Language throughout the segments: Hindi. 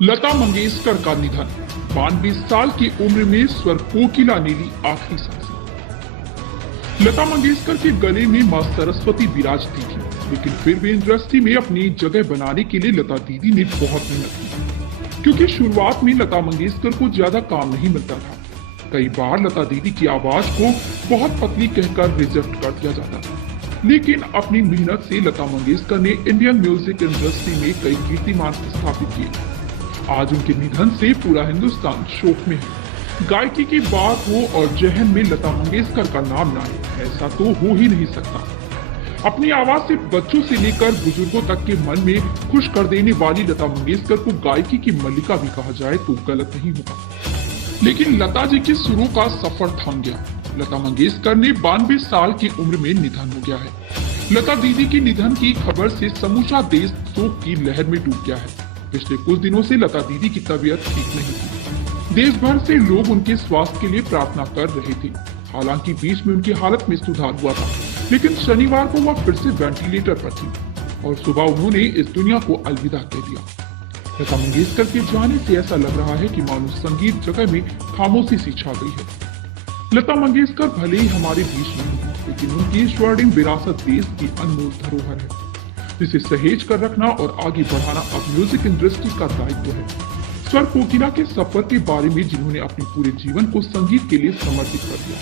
लता मंगेशकर का निधन। 92 साल की उम्र में स्वर कोकिला ने ली आखिरी सांसें। लता मंगेशकर के गले में मां सरस्वती विराजती थी, लेकिन फिर भी इंडस्ट्री में अपनी जगह बनाने के लिए लता दीदी ने बहुत मेहनत की, क्योंकि शुरुआत में लता मंगेशकर को ज्यादा काम नहीं मिलता था। कई बार लता दीदी की आवाज को बहुत पतली कहकर रिजेक्ट कर दिया जाता था, लेकिन अपनी मेहनत से लता मंगेशकर ने इंडियन म्यूजिक इंडस्ट्री में कई कीर्तिमान स्थापित किए। आज उनके निधन से पूरा हिंदुस्तान शोक में है। गायकी की बात हो और जहन में लता मंगेशकर का नाम ना आए, ऐसा तो हो ही नहीं सकता। अपनी आवाज से बच्चों से लेकर बुजुर्गों तक के मन में खुश कर देने वाली लता मंगेशकर को गायकी की मल्लिका भी कहा जाए तो गलत नहीं होगा। लेकिन लता जी के सुरों का सफर थम गया। लता मंगेशकर ने 92 साल की उम्र में निधन हो गया है। लता दीदी के निधन की खबर से समूचा देश शोक की लहर में डूब गया है। पिछले कुछ दिनों से लता दीदी की तबीयत ठीक नहीं थी। देश भर से लोग उनके स्वास्थ्य के लिए प्रार्थना कर रहे थे। हालांकि बीच में उनकी हालत में सुधार हुआ था, लेकिन शनिवार को वह फिर से वेंटिलेटर पर थी और सुबह उन्होंने इस दुनिया को अलविदा कह दिया। लता मंगेशकर के जाने से ऐसा लग रहा है कि मानो संगीत जगत में खामोशी सी छा गई है। लता मंगेशकर भले ही हमारे बीच नहीं है, लेकिन उनकी स्वर्णिम विरासत देश की अनमोल धरोहर है, जिसे सहेज कर रखना और आगे बढ़ाना अब म्यूजिक इंडस्ट्री का दायित्व है। स्वर कोकिला के सफर के बारे में जिन्होंने अपने पूरे जीवन को संगीत के लिए समर्पित कर दिया।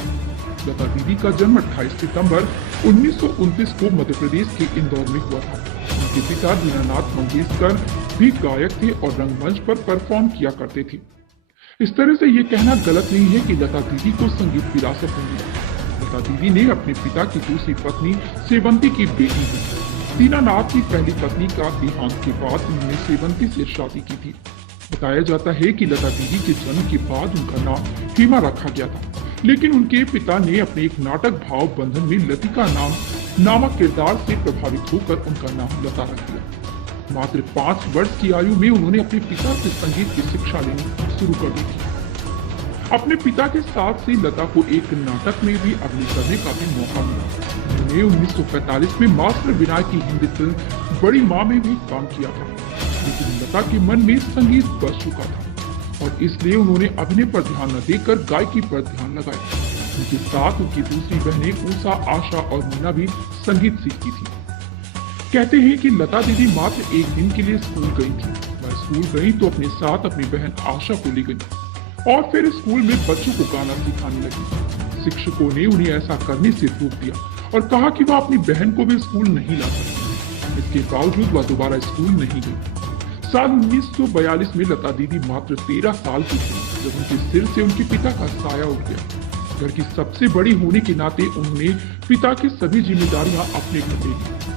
लता दीदी का जन्म 28 सितंबर 1929 को मध्य प्रदेश के इंदौर में हुआ था। उनके पिता दीनानाथ मंगेशकर भी गायक थे और रंगमंच पर परफॉर्म किया करते थे। इस तरह से ये कहना गलत नहीं है कि लता दीदी को संगीत विरासत नहीं मिला। लता दीदी ने अपने पिता की दूसरी पत्नी सेवंती की बेटी दी। दीनानाथ की पहली पत्नी का देहांत के बाद उन्होंने सेवंती से शादी की थी। बताया जाता है कि लता दीदी के जन्म के बाद उनका नाम हेमा रखा गया था, लेकिन उनके पिता ने अपने एक नाटक भाव बंधन में लतिका नामक किरदार से प्रभावित होकर उनका नाम लता रख दिया। मात्र 5 वर्ष की आयु में उन्होंने अपने पिता से संगीत की शिक्षा लेनी शुरू कर दी थी। अपने पिता के साथ से लता को एक नाटक में भी अभिनय करने का भी मौका मिला। उन्होंने 1945 में मास्टर विनायक की हिंदी फिल्म बड़ी माँ में भी काम किया था, लेकिन लता के मन में संगीत बस चुका था और इसलिए उन्होंने अभिनय पर ध्यान न देकर गायकी पर ध्यान लगाया। उनके साथ उनकी दूसरी बहनें उषा, आशा और मीना भी संगीत सीखती थी। कहते हैं कि लता दीदी मात्र एक दिन के लिए स्कूल गई थी। वह स्कूल गई तो अपने साथ अपनी बहन आशा को ले गई और फिर स्कूल में बच्चों को गाना सिखाने लगी। शिक्षकों ने उन्हें ऐसा करने से रोक दिया और कहा कि वह अपनी बहन को भी स्कूल नहीं ला सकती। इसके बावजूद वह दोबारा स्कूल नहीं गई। साल 1942 में लता दीदी मात्र 13 साल की थी जब उनके सिर से उनके पिता का साया उठ गया। घर की सबसे बड़ी होने के नाते उन्होंने पिता की सभी जिम्मेदारियां अपने घर ले ली।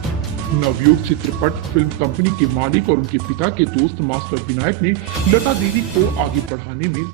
नवयुग चित्रपट फिल्म कंपनी के मालिक और उनके पिता के दोस्त मास्टर विनायक ने लता दीदी को आगे बढ़ाने में